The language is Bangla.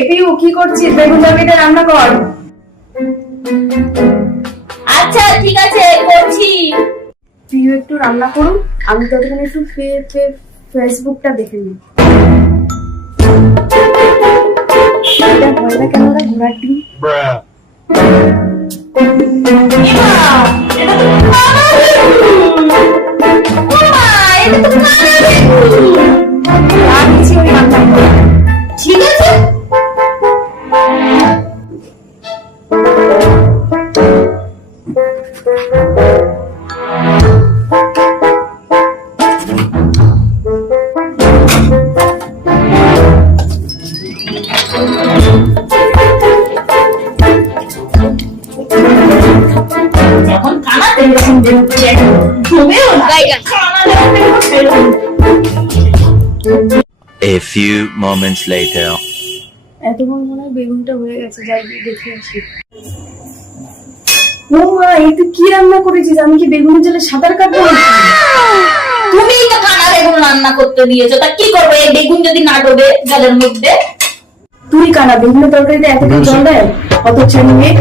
এপিউ কি করছিস? বেগুন তরকারিটা রান্না কর। আচ্ছা ঠিক আছে করছি। পিউ একটু রান্না করুন, আমি ততক্ষণ একটু ফেসবুকটা দেখে নিই। এটা হয় না কেন ওরা ঘোড়ার ডিম? রাখছি ওই রান্না করে। ঠিক আছে যখন কানাতে যখন ঘুমেও A few moments later. এতক্ষণ মনে হয় বেগুনটা হয়ে গেছে, যাই গিয়ে দেখে আসি। ও মা, এই তুই কি রান্না করেছিস? আমি কি বেগুনের জলে সাঁতার কাটবো? তুমি তো কানা বেগুন রান্না করতে দিয়েছো, তা কি করবো এই বেগুন যদি না ডোবে জলের মধ্যে? তুই কানা বেগুনের তরকারিতে এতটা জল দেয়? অত ছেলে মেয়ে